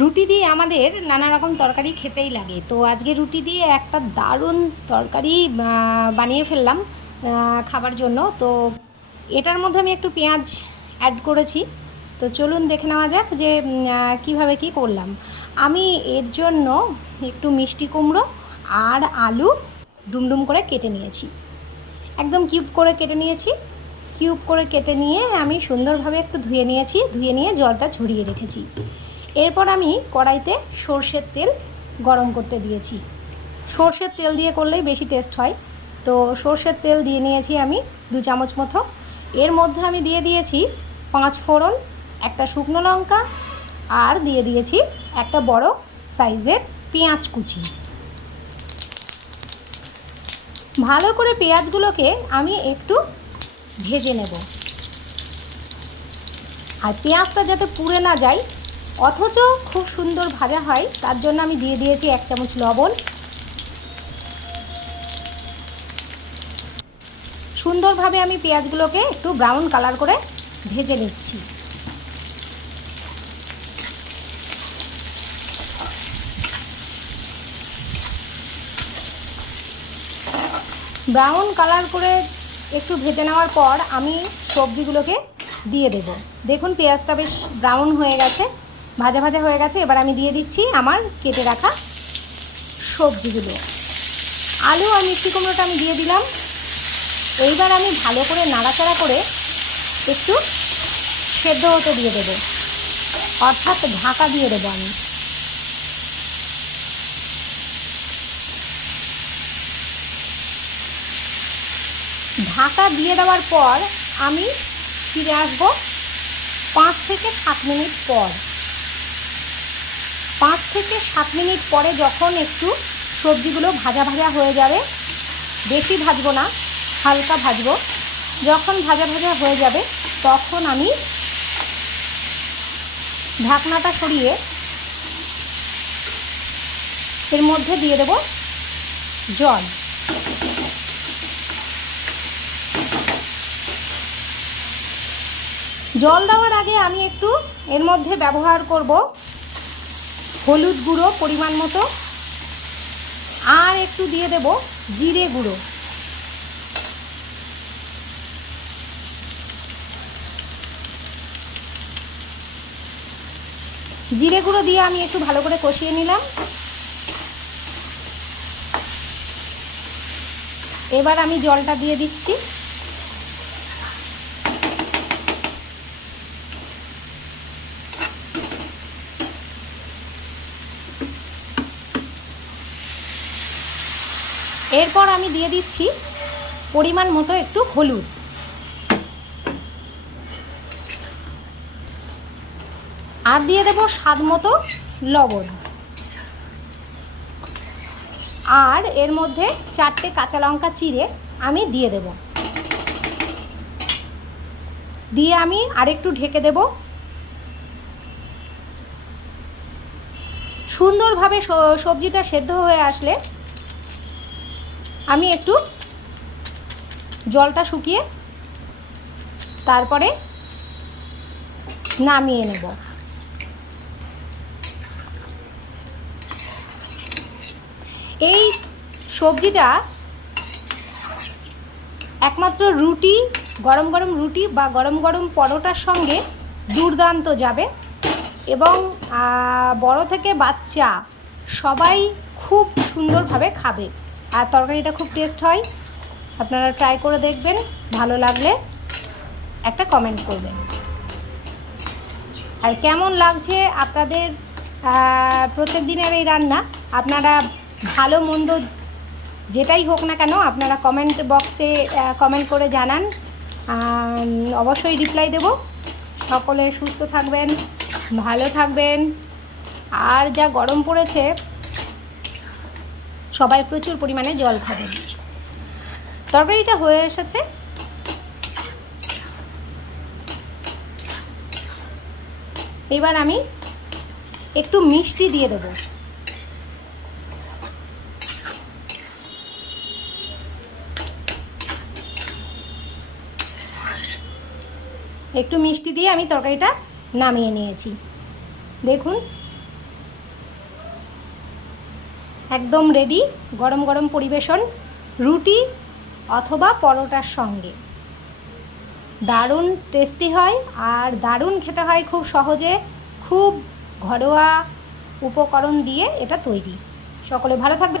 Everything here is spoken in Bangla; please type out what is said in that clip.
রুটি দিয়ে আমাদের নানা রকম তরকারি খেতেই লাগে। তো আজকে রুটি দিয়ে একটা দারুণ তরকারি বানিয়ে ফেললাম খাবার জন্য। তো এটার মধ্যে আমি একটু পেঁয়াজ অ্যাড করেছি। তো চলুন দেখে নেওয়া যাক যে কীভাবে কি করলাম। আমি এর জন্য একটু মিষ্টি কুমড়ো আর আলু ডুমডুম করে কেটে নিয়েছি। একদম কিউব করে কেটে নিয়েছি। কিউব করে কেটে নিয়ে আমি সুন্দরভাবে একটু ধুয়ে নিয়েছি। ধুয়ে নিয়ে জলটা ঝরিয়ে রেখেছি। এরপর আমি কড়াইতে সর্ষের তেল গরম করতে দিয়েছি। সর্ষের তেল দিয়ে করলেই বেশি টেস্ট হয়। তো সর্ষের তেল দিয়ে নিয়েছি আমি দু চামচ মতো। এর মধ্যে আমি দিয়ে দিয়েছি পাঁচ ফোড়ন, একটা শুকনো লঙ্কা আর দিয়ে দিয়েছি একটা বড় সাইজের পেঁয়াজ কুচি। ভালো করে পেঁয়াজগুলোকে আমি একটু ভেজে নেব। আর পেঁয়াজটা যাতে পুড়ে না যায় অথচ খুব সুন্দর ভাজা হয়। তার জন্য আমি দিয়ে দিয়েছি এক চামচ লবণ। সুন্দরভাবে আমি পেঁয়াজগুলোকে একটু ব্রাউন কালার করে ভেজে নিচ্ছি। ব্রাউন কালার করে একটু ভেজে নেওয়ার পর আমি সবজিগুলোকে দিয়ে দেব। দেখুন, পেঁয়াজটা বেশ ব্রাউন হয়ে গেছে। ভাজা ভাজা হয়ে গেছে, এবার আমি দিয়ে দিচ্ছি আমার কেটে রাখা সবজিগুলো। আলু আর মিষ্টি কুমড়োটা আমি দিয়ে দিলাম। এইবার আমি ভালো করে নাড়াচাড়া করে একটু সেদ্ধ হতে দিয়ে দেবো। অর্থাৎ ঢাকা দিয়ে দেবো আমি। ঢাকা দিয়ে দেওয়ার পর আমি ফিরে আসব পাঁচ থেকে সাত মিনিট পর। পাঁচ থেকে সাত মিনিট পরে যখন একটু সবজিগুলো ভাজা ভাজা হয়ে যাবে, বেশি ভাজবো না, হালকা ভাজবো, যখন ভাজা ভাজা হয়ে যাবে তখন আমি ঢাকনাটা সরিয়ে এর মধ্যে দিয়ে দেব জল। জল দেওয়ার আগে আমি একটু এর মধ্যে ব্যবহার করব হলুদ গুঁড়ো পরিমাণ মতো। আর একটু দিয়ে দেব জিরে গুঁড়ো। জিরে গুঁড়ো দিয়ে আমি একটু ভালো করে কষিয়ে নিলাম। এবার আমি জলটা দিয়ে দিচ্ছি। এরপর আমি দিয়ে দিচ্ছি পরিমাণ মতো একটু হলুদ। আর দিয়ে দেব স্বাদ মতো লবণ। আর এর মধ্যে চারটে কাঁচা লঙ্কা চিড়ে আমি দিয়ে দেব। দিয়ে আমি আরেকটু ঢেকে দেব। সুন্দরভাবে সবজিটা সেদ্ধ হয়ে আসলে আমি একটু জলটা শুকিয়ে তারপরে নামিয়ে নেব। এই সবজিটা একমাত্র রুটি, গরম গরম রুটি বা গরম গরম পরোটার সঙ্গে দুর্দান্ত যাবে এবং বড় থেকে বাচ্চা সবাই খুব সুন্দরভাবে খাবে। আর তরকারিটা খুব টেস্ট হয়। আপনারা ট্রাই করে দেখবেন, ভালো লাগলে একটা কমেন্ট করবেন। আর কেমন লাগছে আপনাদের প্রত্যেক দিনের এই রান্না? আপনারা ভালো, মন্দ যেটাই হোক না কেন, আপনারা কমেন্ট বক্সে কমেন্ট করে জানান। অবশ্যই রিপ্লাই দেব। সকলে সুস্থ থাকবেন, ভালো থাকবেন। আর যা গরম পড়েছে সবাই প্রচুর পরিমাণে জল খাবেন তরকারিটা হয়ে এসেছে। এবার আমি একটু মিষ্টি দিয়ে দেবো। একটু মিষ্টি দিয়ে আমি তরকারিটা নামিয়ে নিয়েছি। দেখুন একদম রেডি গরম গরম পরিবেশন, রুটি অথবা পরোটার সঙ্গে। দারুণ টেস্টি হয় আর দারুণ খেতে হয় খুব সহজে, খুব ঘরোয়া উপকরণ দিয়ে এটা তৈরি। সকলে ভালো থাকবে